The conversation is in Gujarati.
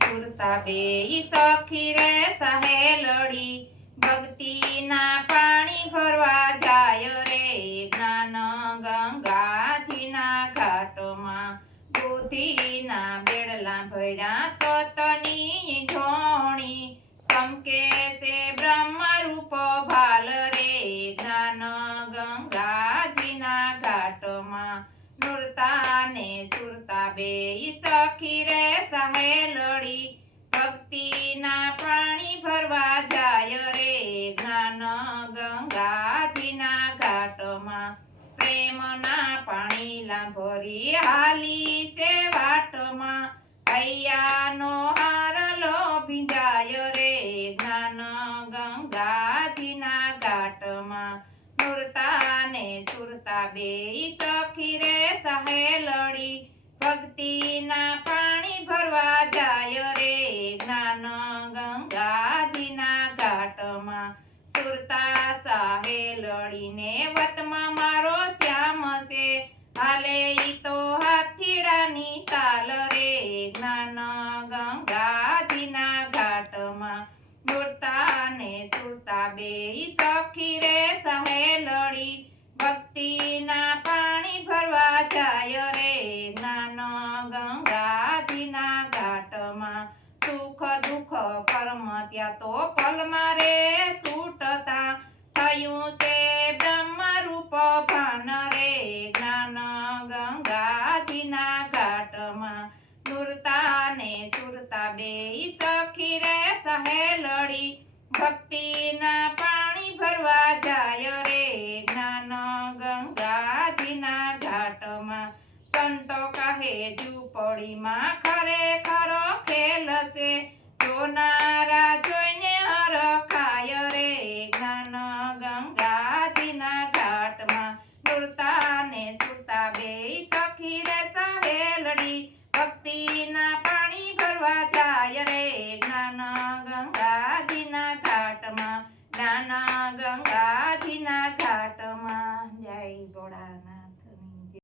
સુરતા બેય સખી રે સહેલડી ભક્તિના પાણી ભરવા જાય રે જ્ઞાન ગંગાજીના ઘાટમાં બુદ્ધિના બેડલા ભર્યા સતની ઢોણી સમકે છે બ્રહ્મ રૂપ ભાલ રે જ્ઞાન ગંગાજીના ઘાટમાં નૃતા ને સુરતા બેય સખી રે સહેલડી ભક્તિના પાણી ભરવા જાય રે જ્ઞાન ગંગાજીના ઘાટમાં પ્રેમના પાણીલા ભરી હાલી છે વાટમાં હૈયાનો હારલો ભીંજાય રે જ્ઞાન ગંગાજીના ઘાટમાં નૃતા ને સુરતા બેય સખી રે સહેલડી ભક્તિના પાણી ભરવા જાય રે જ્ઞાન ગંગાજીના ઘાટમાં સુરતા સહેલડીને વતમાં મારો શ્યામ છે હાલે ઈ તો હાથીડાની સાલ રે જ્ઞાન ગંગાજીના ઘાટમાં નૃતા ને સુરતા બેય સખી રે સહેલડી ભક્તિના પાણી ભરવા જાય રે જ્ઞાન ગંગાજીના ઘાટમાં સુખ દુઃખ કર્મ ત્યાં તો પલમાં રે છૂટતા થયું છે બ્રહ્મ રૂપ ભાન રે જ્ઞાન ગંગાજીના ઘાટમાં નૃતા ને સુરતા બેય સખી રે સહેલડી ભક્તિના પાણી ભરવા જાય રે જ્ઞાન ગંગાજીના ઘાટમાં સંતો કહે ઝૂંપડીમાં ખરેખરો ખેલ છે જોનારા જોઈને હરખાય રે જ્ઞાન ગંગાજીના ઘાટમાં નૃતા ને સુરતા બેય સખી રે સહેલડી ભક્તિના પાણી ભરવા જાય રે જ્ઞાન ગંગાજીના ઘાટમાં જ્ઞાન